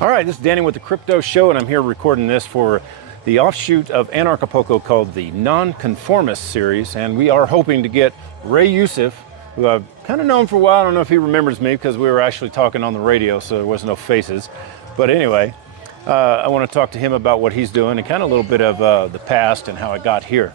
All right, this is Danny with the Crypto Show, and I'm here recording this for the offshoot of Anarchapulco called the Nonconformist series, and we are hoping to get Ray Yousef, who I've kind of known for a while. I don't know if he remembers me because we were actually talking on the radio, so there was no faces. But anyway, I want to talk to him about what he's doing and kind of a little bit of the past and how I got here.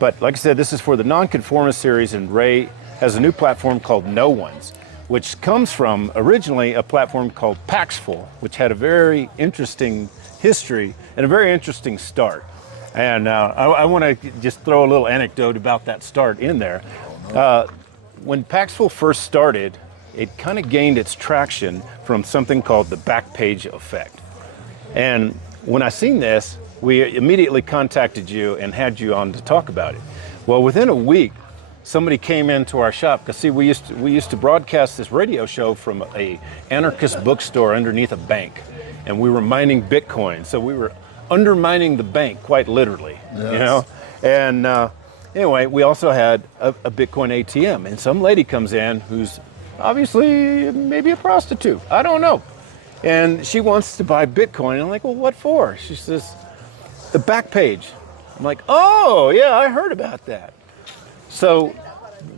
But like I said, this is for the Nonconformist series, and Ray has a new platform called No Ones, which comes from originally a platform called Paxful, which had a very interesting history and a very interesting start. And I want to just throw a little anecdote about that start in there. When Paxful first started, it kind of gained its traction from something called the Backpage effect. And when I seen this, we immediately contacted you and had you on to talk about it. Well, within a week, somebody came into our shop, because see, we used to broadcast this radio show from a anarchist bookstore underneath a bank, and we were mining Bitcoin. So we were undermining the bank, quite literally, yes. You know? And anyway, we also had a Bitcoin ATM, and some lady comes in who's obviously maybe a prostitute, I don't know. And she wants to buy Bitcoin, and I'm like, well, what for? She says, the Backpage. I'm like, oh, yeah, I heard about that. So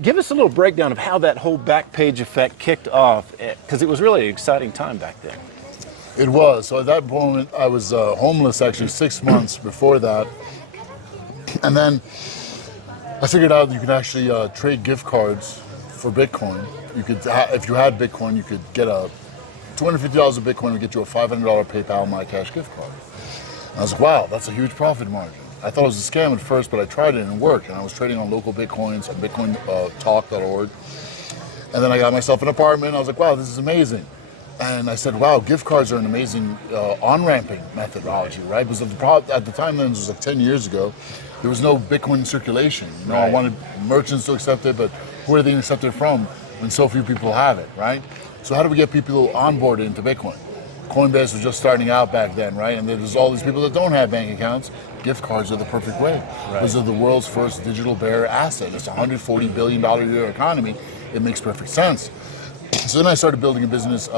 give us a little breakdown of how that whole Backpage effect kicked off, because it was really an exciting time back then. It was. So at that moment, I was homeless actually 6 months before that. And then I figured out you could actually trade gift cards for Bitcoin. You could, if you had Bitcoin, you could get a $250 of Bitcoin would get you a $500 PayPal MyCash gift card. And I was like, wow, that's a huge profit margin. I thought it was a scam at first, but I tried it and it worked. And I was trading on local Bitcoins on bitcointalk.org. And then I got myself an apartment. I was like, wow, this is amazing. And I said, wow, gift cards are an amazing on-ramping methodology, right? Because at the time, then, it was like 10 years ago, there was no Bitcoin in circulation. You know, right. I wanted merchants to accept it, but who are they going to accept it from when so few people have it, right? So how do we get people onboarded into Bitcoin? Coinbase was just starting out back then, right? And there's all these people that don't have bank accounts. Gift cards are the perfect way. Right. Because they're the world's first digital bearer asset. It's a $140 billion a year economy. It makes perfect sense. So then I started building a business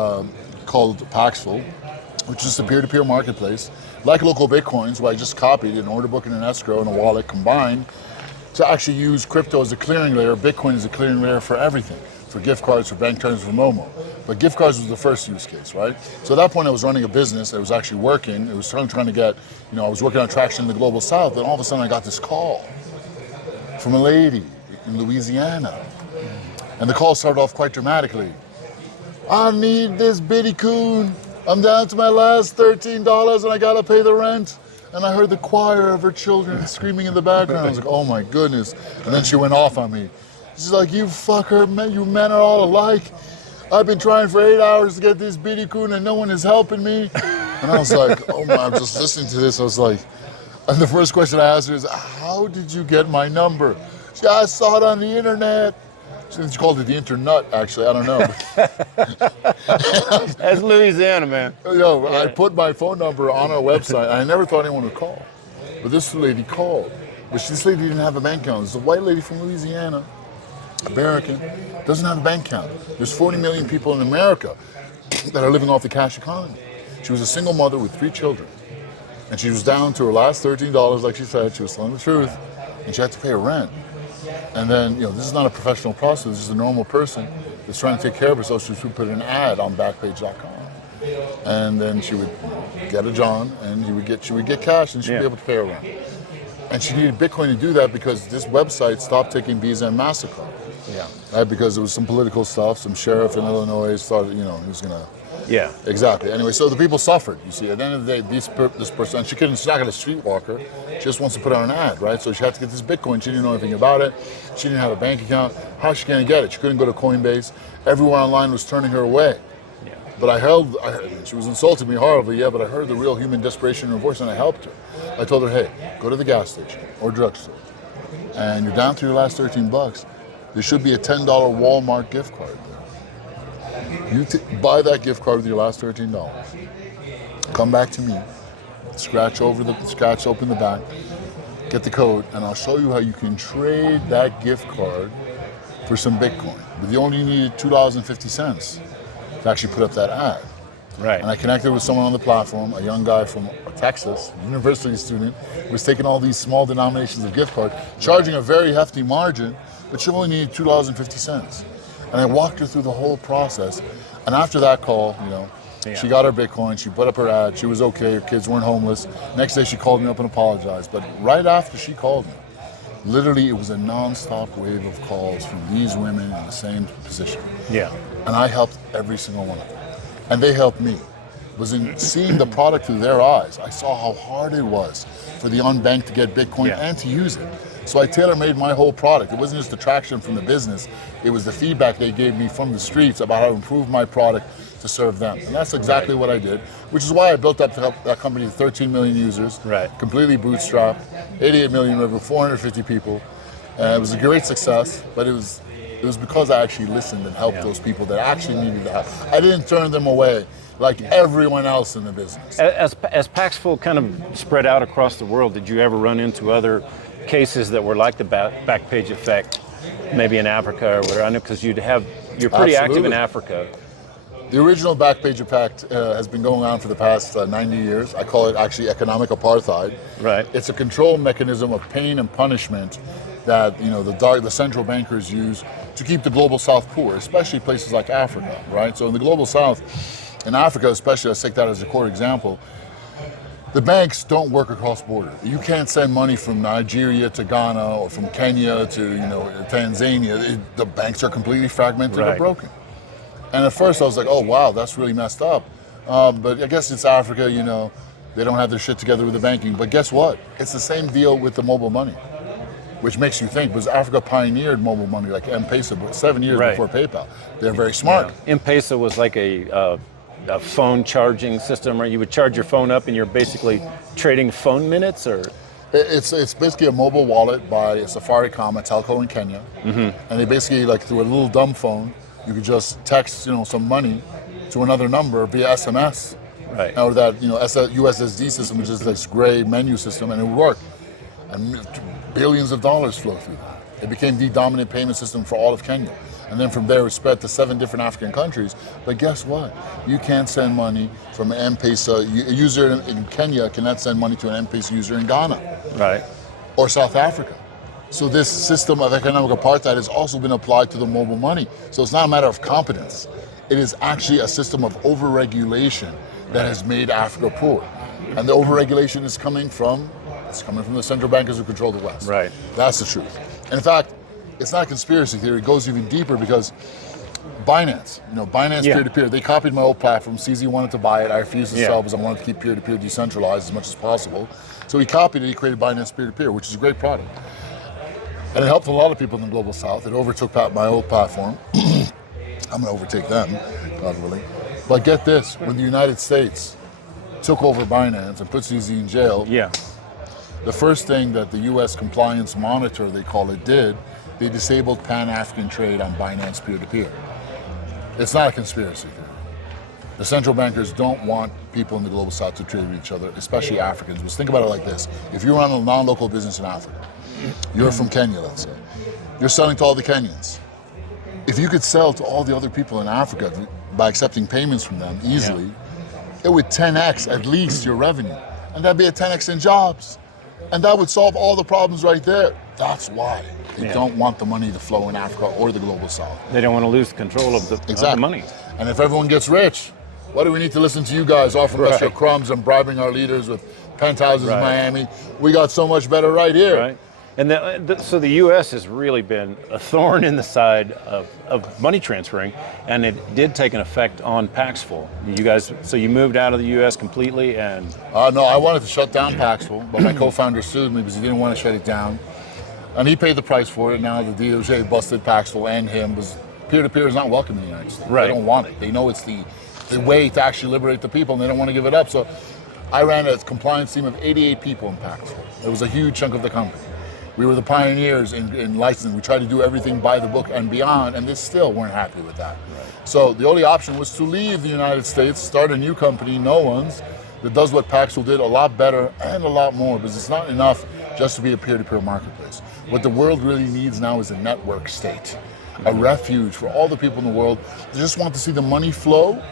called Paxful, which is a peer-to-peer marketplace, like local Bitcoins, where I just copied an order book and an escrow and a wallet combined to actually use crypto as a clearing layer. Bitcoin is a clearing layer for everything, for gift cards, for bank transfers, for Momo. But gift cards was the first use case, right? So at that point I was running a business, it was actually working, it was trying to get, you know, I was working on traction in the global south, and all of a sudden I got this call from a lady in Louisiana. And the call started off quite dramatically. I need this bitty coon. I'm down to my last $13 and I gotta pay the rent. And I heard the choir of her children screaming in the background. I was like, oh my goodness. And then she went off on me. She's like, you fucker, man, you men are all alike. I've been trying for 8 hours to get this bitty coon and no one is helping me. And I was like, oh my, I'm just listening to this. I was like, and the first question I asked her is, how did you get my number? She said, I saw it on the internet. She called it the internet, actually, I don't know. That's Louisiana, man. You know, I put my phone number on our website. I never thought anyone would call. But this lady called. But this lady didn't have a bank account. It's a white lady from Louisiana, American, doesn't have a bank account. There's 40 million people in America that are living off the cash economy. She was a single mother with 3 children. And she was down to her last $13, like she said. She was telling the truth. And she had to pay her rent. And then, you know, this is not a professional process. This is a normal person that's trying to take care of herself. So she would put an ad on Backpage.com. And then she would get a John, and she would get cash, and she'd be able to pay her rent. And she needed Bitcoin to do that because this website stopped taking Visa and MasterCard. Yeah. Right? Because there was some political stuff. Some sheriff in Illinois thought, you know, he was going to. Yeah. Exactly. Anyway, so the people suffered. You see, at the end of the day, this person, she's not going to streetwalker. She just wants to put out an ad, right? So she had to get this Bitcoin. She didn't know anything about it. She didn't have a bank account. How's she going to get it? She couldn't go to Coinbase. Everyone online was turning her away. Yeah. But I heard, she was insulting me horribly, yeah, but I heard the real human desperation in her voice, and I helped her. I told her, hey, go to the gas station or drugstore, and you're down to your last $13. There should be a $10 Walmart gift card. You buy that gift card with your last $13. Come back to me, scratch open the back, get the code, and I'll show you how you can trade that gift card for some Bitcoin. But you only needed $2.50 to actually put up that ad. Right. And I connected with someone on the platform, a young guy from Texas, university student, who was taking all these small denominations of gift card, charging a very hefty margin, but she only needed $2.50. And I walked her through the whole process. And after that call, she got her Bitcoin, she put up her ad, she was okay, her kids weren't homeless. Next day she called me up and apologized. But right after she called me, literally it was a non-stop wave of calls from these women in the same position. Yeah. And I helped every single one of them. And they helped me. It was in seeing the product through their eyes. I saw how hard it was for the unbanked to get Bitcoin and to use it. So I tailor-made my whole product. It wasn't just the traction from the business, it was the feedback they gave me from the streets about how to improve my product to serve them. And that's exactly what I did, which is why I built up that company to 13 million users, completely bootstrapped, 88 million revenue, 450 people. And it was a great success, but it was because I actually listened and helped those people that actually needed the help. I didn't turn them away like everyone else in the business. As Paxful kind of spread out across the world, did you ever run into other cases that were like the back page effect, maybe in Africa or whatever? I know because you're pretty active in Africa. The original Backpage Effect has been going on for the past 90 years. I call it actually economic apartheid. Right. It's a control mechanism of pain and punishment that the central bankers use to keep the global south poor, especially places like Africa, right? So in the global south, in Africa especially, let's take that as a core example, the banks don't work across border. You can't send money from Nigeria to Ghana or from Kenya to Tanzania. The banks are completely fragmented or broken. And at first I was like, oh wow, that's really messed up. But I guess it's Africa, they don't have their shit together with the banking. But guess what? It's the same deal with the mobile money, which makes you think, because Africa pioneered mobile money like M-Pesa 7 years before PayPal. They're very smart. Yeah. M-Pesa was like a phone charging system, right? You would charge your phone up and you're basically trading phone minutes, or? It's basically a mobile wallet by Safaricom, a telco in Kenya. And they basically, like through a little dumb phone, you could just text, some money to another number via SMS. Right. Or that, USSD system, which is this gray menu system, and it would work. And billions of dollars flow through that. It became the dominant payment system for all of Kenya. And then from there it spread to 7 different African countries. But guess what? You can't send money from an M-Pesa. A user in Kenya cannot send money to an M-Pesa user in Ghana. Right. Or South Africa. So this system of economic apartheid has also been applied to the mobile money. So it's not a matter of competence. It is actually a system of overregulation that has made Africa poor. And the overregulation is coming from the central bankers who control the West. Right. That's the truth. And in fact, it's not a conspiracy theory. It goes even deeper because Binance, Binance peer-to-peer, they copied my old platform. CZ wanted to buy it. I refused to sell because I wanted to keep peer-to-peer decentralized as much as possible. So he copied it. He created Binance peer-to-peer, which is a great product. And it helped a lot of people in the global south. It overtook my old platform. I'm going to overtake them, God willing. But get this, when the United States took over Binance and put CZ in jail, the first thing that the U.S. Compliance Monitor, they call it, did, they disabled Pan-African trade on Binance peer-to-peer. It's not a conspiracy theory. The central bankers don't want people in the global south to trade with each other, especially Africans. Because think about it like this. If you run a non-local business in Africa, you're from Kenya, let's say, you're selling to all the Kenyans. If you could sell to all the other people in Africa by accepting payments from them easily, it would 10x at least your revenue. And that'd be a 10x in jobs. And that would solve all the problems right there. That's why they don't want the money to flow in Africa or the global south. They don't want to lose control of the money. And if everyone gets rich, why do we need to listen to you guys offering us your crumbs and bribing our leaders with penthouses in Miami? We got so much better right here. Right. And so the U.S. has really been a thorn in the side of money transferring, and it did take an effect on Paxful. You guys, so you moved out of the U.S. completely, and no, I wanted to shut down Paxful, but my co-founder sued me because he didn't want to shut it down, and he paid the price for it. Now the DOJ busted Paxful and him because peer-to-peer is not welcome in the United States. They don't want it. They know it's the way to actually liberate the people, and they don't want to give it up. So I ran a compliance team of 88 people in Paxful. It was a huge chunk of the company. We were the pioneers in licensing. We tried to do everything by the book and beyond, and they still weren't happy with that. So the only option was to leave the United States, start a new company, no one's, that does what Paxful did a lot better and a lot more, because it's not enough just to be a peer-to-peer marketplace. What the world really needs now is a network state, a refuge for all the people in the world that just want to see the money flow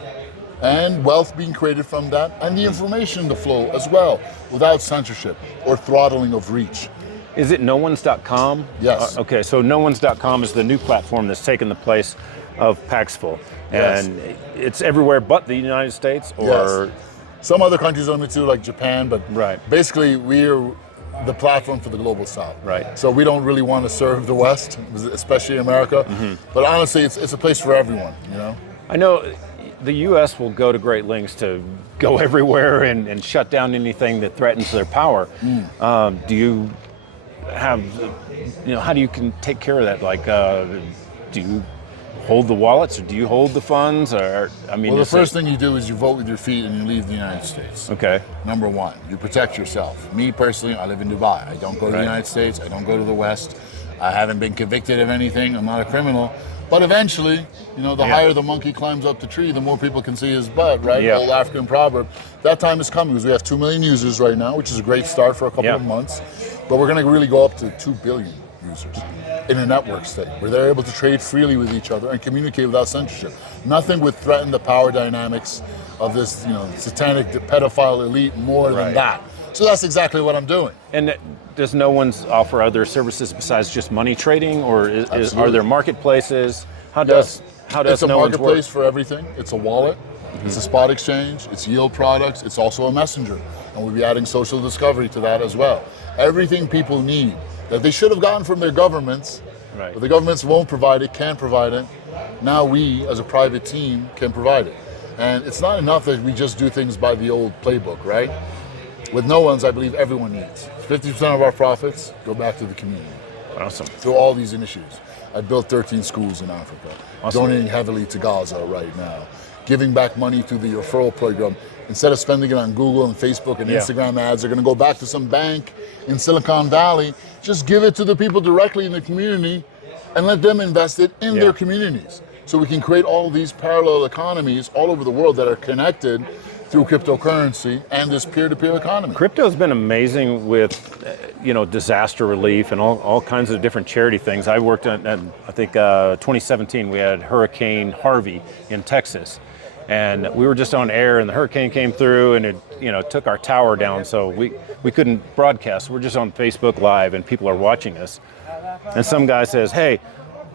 and wealth being created from that, and the information to flow as well, without censorship or throttling of reach. Is it noones.com? Yes. Okay, so noones.com is the new platform that's taken the place of Paxful. Yes. And it's everywhere but the United States, or... Yes. Some other countries only too, like Japan, but Right. basically we're the platform for the global south. Right. So we don't really want to serve the West, especially America. But honestly, it's a place for everyone, you know? I know the U.S. will go to great lengths to go everywhere and shut down anything that threatens their power. Do you have, how do you can take care of that? Like, do you hold the wallets, or do you hold the funds? Or Well, the first thing you do is you vote with your feet and you leave the United States. Okay. Number one, you protect yourself. Me personally, I live in Dubai. I don't go to the United States. I don't go to the West. I haven't been convicted of anything. I'm not a criminal. But eventually, the higher the monkey climbs up the tree, the more people can see his butt, right? Yeah. Old African proverb. That time is coming, because we have 2 million users right now, which is a great start for a couple of months. But we're going to really go up to 2 billion users in a network state, where they're able to trade freely with each other and communicate without censorship. Nothing would threaten the power dynamics of this, satanic pedophile elite more than that. So that's exactly what I'm doing. And does no one's offer other services besides just money trading, or are there marketplaces? How does it's a no one's marketplace work? for everything. It's a wallet. It's a spot exchange. It's yield products. It's also a messenger, and we'll be adding social discovery to that as well. Everything people need that they should have gotten from their governments, but the governments won't provide it, can't provide it. Now we, as a private team, can provide it. And it's not enough that we just do things by the old playbook, right? With no ones, I believe everyone needs. 50% of our profits go back to the community. Awesome. Through all these initiatives. I built 13 schools in Africa, donating heavily to Gaza right now, giving back money to the referral program. Instead of spending it on Google and Facebook and Instagram ads, they're going to go back to some bank in Silicon Valley. Just give it to the people directly in the community and let them invest it in their communities. So we can create all these parallel economies all over the world that are connected through cryptocurrency and this peer-to-peer economy. Crypto's been amazing with, disaster relief and all kinds of different charity things. I worked on, I think, 2017, we had Hurricane Harvey in Texas. And we were just on air, and the hurricane came through, and it, took our tower down, so we couldn't broadcast. We're just on Facebook Live, and people are watching us. And some guy says, "Hey,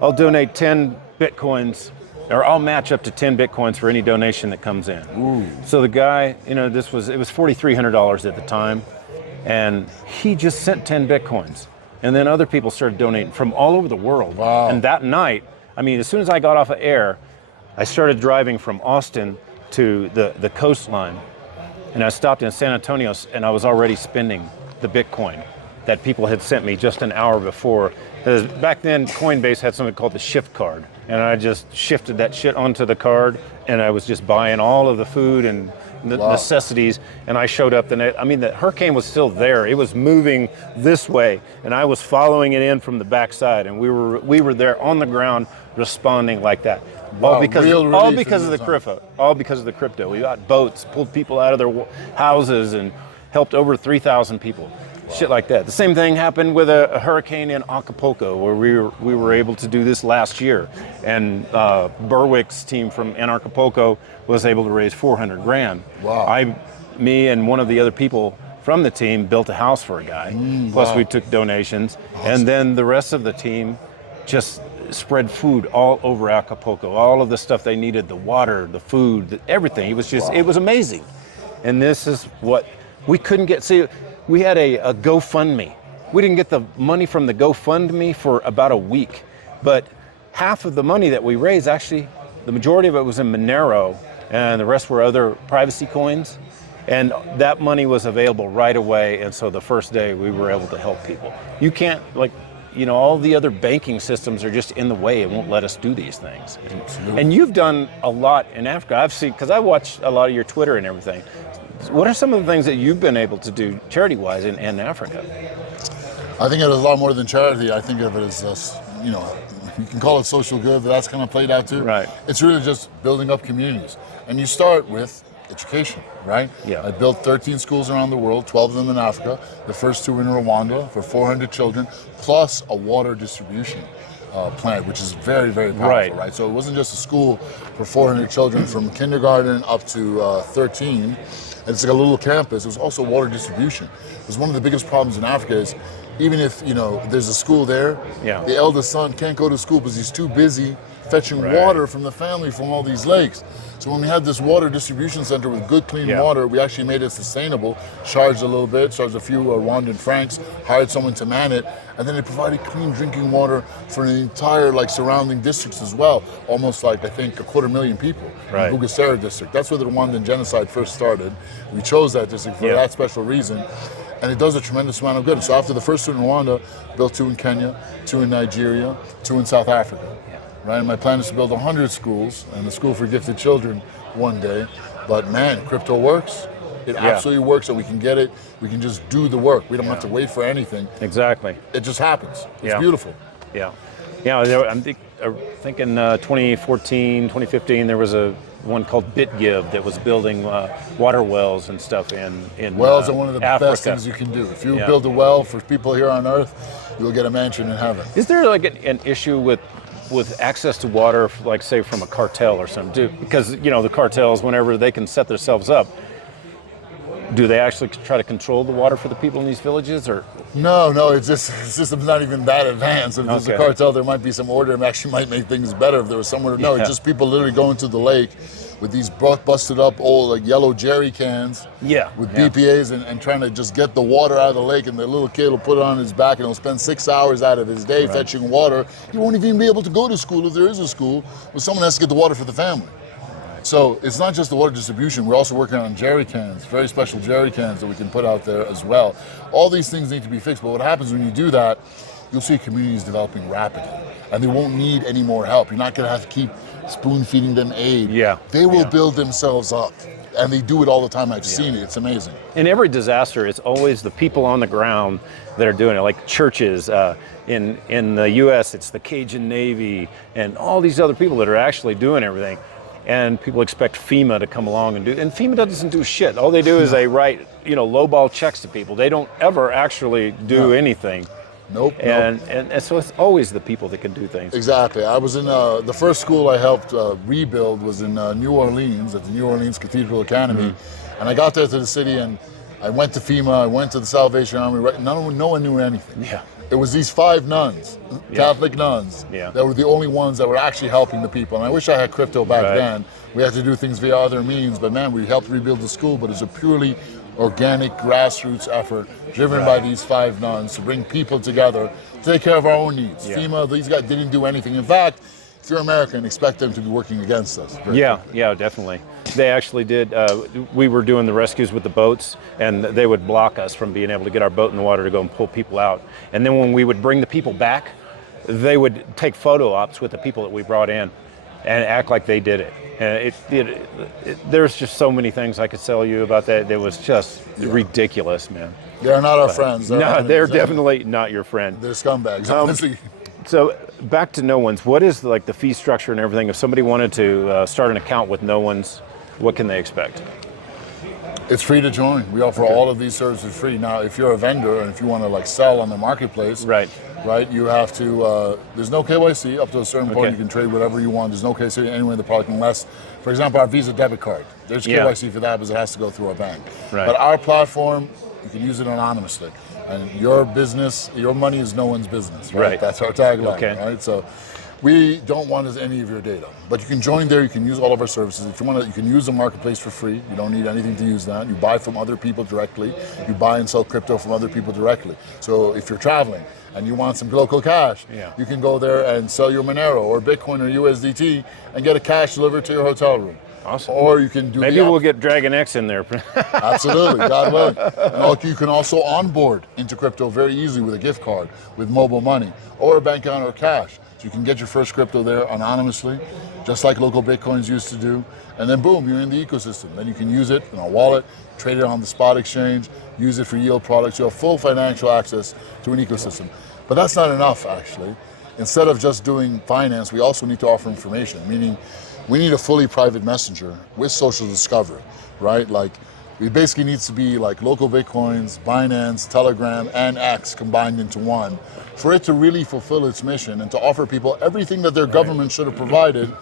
I'll donate 10 Bitcoins, or I'll match up to 10 Bitcoins for any donation that comes in." Ooh. So the guy, it was $4,300 at the time, and he just sent 10 Bitcoins. And then other people started donating from all over the world. Wow. And that night, as soon as I got off of air, I started driving from Austin to the coastline, and I stopped in San Antonio, and I was already spending the Bitcoin that people had sent me just an hour before. Back then, Coinbase had something called the shift card, and I just shifted that shit onto the card, and I was just buying all of the food and the necessities, and I showed up. The hurricane was still there. It was moving this way, and I was following it in from the backside, and we were there on the ground responding like that. Wow, all because of the crypto. All because of the crypto. We got boats, pulled people out of their houses, and helped over 3,000 people. Wow. Shit like that. The same thing happened with a hurricane in Acapulco, where we were able to do this last year, and Berwick's team from Acapulco was able to raise $400,000. Wow. Me and one of the other people from the team built a house for a guy. Plus we took donations, and then the rest of the team just spread food all over Acapulco, all of the stuff they needed, the water, the food, everything. It was just, it was amazing. And this is what we couldn't get. See, we had a GoFundMe. We didn't get the money from the GoFundMe for about a week, but half of the money that we raised, actually, the majority of it was in Monero, and the rest were other privacy coins. And that money was available right away, and so the first day we were able to help people. You can't, all the other banking systems are just in the way and won't let us do these things. And you've done a lot in Africa. I've seen, because I watch a lot of your Twitter and everything. What are some of the things that you've been able to do charity-wise in Africa? I think it is a lot more than charity. I think of it as, you can call it social good, but that's kind of played out too. Right. It's really just building up communities. And you start with education, right? Yeah. I built 13 schools around the world, 12 of them in Africa, the first 2 in Rwanda for 400 children, plus a water distribution plant, which is very, very powerful, right? So it wasn't just a school for 400 children from kindergarten up to 13. And it's like a little campus. It was also water distribution. Because one of the biggest problems in Africa is, even if there's a school there, the eldest son can't go to school because he's too busy fetching water from the family from all these lakes. So when we had this water distribution center with good, clean water, we actually made it sustainable, charged a little bit, charged a few Rwandan francs, hired someone to man it, and then it provided clean drinking water for the entire surrounding districts as well. Almost I think 250,000 people in the Bugesera district. That's where the Rwandan genocide first started. We chose that district for that special reason. And it does a tremendous amount of good. So after the first two in Rwanda, built 2 in Kenya, 2 in Nigeria, 2 in South Africa. Right? And my plan is to build 100 schools and a school for gifted children one day. But man, crypto works. It absolutely works, and we can get it. We can just do the work. We don't have to wait for anything. Exactly. It just happens. It's beautiful. Yeah. I think in 2014, 2015, there was one called BitGive that was building water wells and stuff in wells are one of the Africa. best things you can do. If you build a well for people here on Earth, you'll get a mansion in heaven. Is there an issue with access to water, say from a cartel or something? Because the cartels, whenever they can set themselves up, do they actually try to control the water for the people in these villages, or? No, it's system's not even that advanced. If there's a cartel, there might be some order and actually might make things better if there was somewhere. No, it's just people literally going to the lake with these busted up old yellow jerry cans with BPAs and trying to just get the water out of the lake, and the little kid will put it on his back and he'll spend 6 hours out of his day fetching water. He won't even be able to go to school if there is a school, but someone has to get the water for the family. So it's not just the water distribution, we're also working on jerry cans, very special jerry cans that we can put out there as well. All these things need to be fixed, but what happens when you do that, you'll see communities developing rapidly, and they won't need any more help. You're not gonna have to keep spoon feeding them aid. They will build themselves up, and they do it all the time. I've seen it, it's amazing. In every disaster, it's always the people on the ground that are doing it, like churches. In the US, it's the Cajun Navy and all these other people that are actually doing everything. And people expect FEMA to come along and FEMA doesn't do shit. All they do is they write, lowball checks to people. They don't ever actually do anything. Nope. And so it's always the people that can do things. Exactly. I was in the first school I helped rebuild was in New Orleans at the New Orleans Cathedral Academy, and I got there to the city and I went to FEMA. I went to the Salvation Army. No one knew anything. It was these 5 nuns, Catholic nuns, that were the only ones that were actually helping the people. And I wish I had crypto back then. We had to do things via other means, but man, we helped rebuild the school, but it's a purely organic grassroots effort driven by these 5 nuns to bring people together to take care of our own needs. FEMA, these guys didn't do anything. In fact, if you're American, expect them to be working against us. Definitely. They actually did. We were doing the rescues with the boats, and they would block us from being able to get our boat in the water to go and pull people out. And then when we would bring the people back, they would take photo ops with the people that we brought in and act like they did it. And there's just so many things I could tell you about that. It was just ridiculous, man. They're not our friends. They're definitely not your friend. They're scumbags, honestly. So back to No One's, what is the fee structure and everything? If somebody wanted to start an account with No One's, what can they expect? It's free to join. We offer all of these services free. Now, if you're a vendor and if you want to sell on the marketplace, you have to, there's no KYC up to a certain point. You can trade whatever you want. There's no KYC anywhere in the product unless, for example, our Visa debit card. There's KYC for that because it has to go through our bank. But our platform, you can use it anonymously. And your business, your money is no one's business, right? That's our tagline, right? So we don't want any of your data, but you can join there. You can use all of our services. If you want to, you can use the marketplace for free. You don't need anything to use that. You buy from other people directly. You buy and sell crypto from other people directly. So if you're traveling and you want some local cash, you can go there and sell your Monero or Bitcoin or USDT and get a cash delivered to your hotel room. Awesome. Or you can do maybe we'll get Dragon X in there. Absolutely, God willing. And you can also onboard into crypto very easily with a gift card, with mobile money, or a bank account or cash. So you can get your first crypto there anonymously, just like local Bitcoins used to do. And then boom, you're in the ecosystem. Then you can use it in a wallet, trade it on the spot exchange, use it for yield products. You have full financial access to an ecosystem. But that's not enough, actually. Instead of just doing finance, we also need to offer information, meaning we need a fully private messenger with social discovery, right? It basically needs to be like local Bitcoins, Binance, Telegram, and X combined into one for it to really fulfill its mission and to offer people everything that their government should have provided,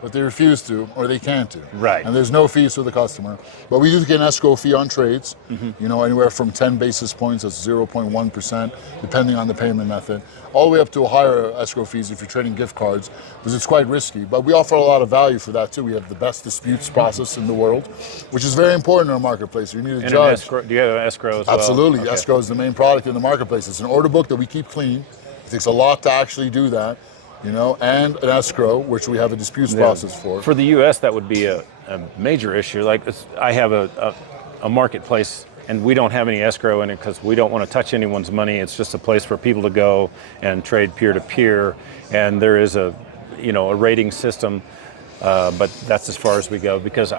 but they refuse to or they can't do. Right. And there's no fees for the customer. But we do get an escrow fee on trades, you know, anywhere from 10 basis points, that's 0.1%, depending on the payment method, all the way up to a higher escrow fees if you're trading gift cards, because it's quite risky. But we offer a lot of value for that too. We have the best disputes process in the world, which is very important in our marketplace. You need a And judge. escrow, do you have an escrow as well? Absolutely. Okay. Escrow is the main product in the marketplace. It's an order book that we keep clean. It takes a lot to actually do that, you know, and an escrow, which we have a disputes process for. For the U.S., that would be a major issue. Like I have a marketplace, and we don't have any escrow in it because we don't want to touch anyone's money. It's just a place for people to go and trade peer-to-peer. And there is a rating system, but that's as far as we go because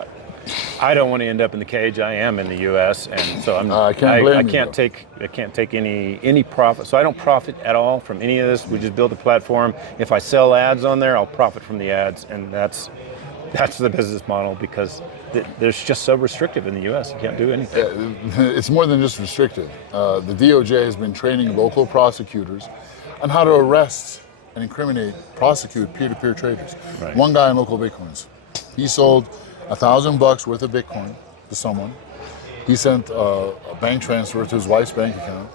I don't want to end up in the cage. I am in the U.S. and so I can't take any profit. So I don't profit at all from any of this. We just build a platform. If I sell ads on there, I'll profit from the ads, and that's the business model because there's just so restrictive in the U.S. You can't do anything. It's more than just restrictive. The DOJ has been training local prosecutors on how to arrest and incriminate, prosecute peer-to-peer traders. Right. One guy in local Bitcoins, he sold $1,000 worth of Bitcoin to someone. He sent a bank transfer to his wife's bank account.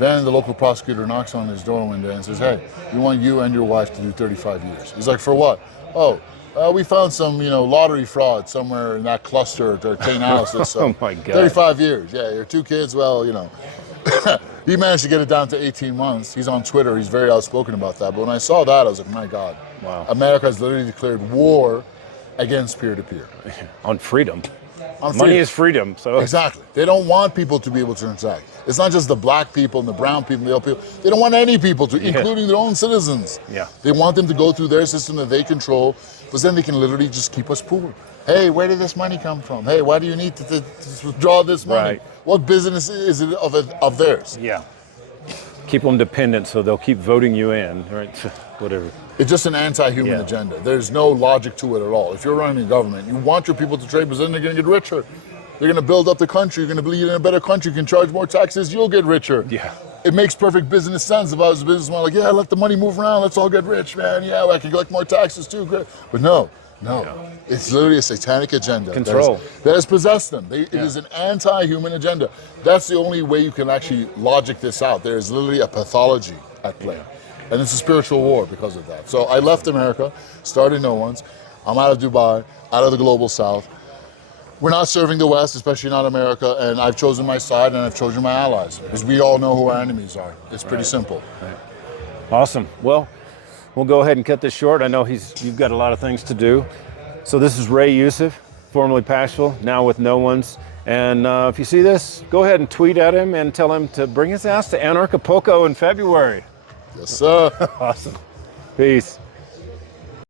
Then the local prosecutor knocks on his door window and says, "Hey, we want you and your wife to do 35 years." He's like, "For what?" "Oh, we found some, lottery fraud somewhere in that cluster or chain analysis. So Oh my God. 35 years. Yeah, your 2 kids. Well, He managed to get it down to 18 months. He's on Twitter. He's very outspoken about that. But when I saw that, I was like, my God. Wow. America has literally declared war against peer-to-peer. On freedom. On Money is freedom. So Exactly. They don't want people to be able to transact. It's not just the black people and the brown people and the other people. They don't want any people to, including their own citizens. Yeah. They want them to go through their system that they control, because then they can literally just keep us poor. Hey, where did this money come from? Hey, why do you need to withdraw this money? Right. What business is it of theirs? Yeah. Keep them dependent so they'll keep voting you in, right? Whatever. It's just an anti-human agenda. There's no logic to it at all. If you're running a government, you want your people to trade, because then they're going to get richer. They're going to build up the country. You're going to be in a better country. You can charge more taxes. You'll get richer. Yeah. It makes perfect business sense. If I was a businessman, like, yeah, let the money move around. Let's all get rich, man. Yeah, I can collect more taxes too. Great. But no. It's literally a satanic agenda. Control. That has possessed them. It is an anti-human agenda. That's the only way you can actually logic this out. There is literally a pathology at play. And it's a spiritual war because of that. So I left America, started No One's. I'm out of Dubai, out of the global south. We're not serving the West, especially not America, and I've chosen my side and I've chosen my allies, because we all know who our enemies are. It's pretty simple. Right. Awesome. Well, we'll go ahead and cut this short. I know you've got a lot of things to do. So this is Ray Yousef, formerly Paxful, now with No One's. And if you see this, go ahead and tweet at him and tell him to bring his ass to Anarchapulco in February. Yes, sir. Awesome. Peace.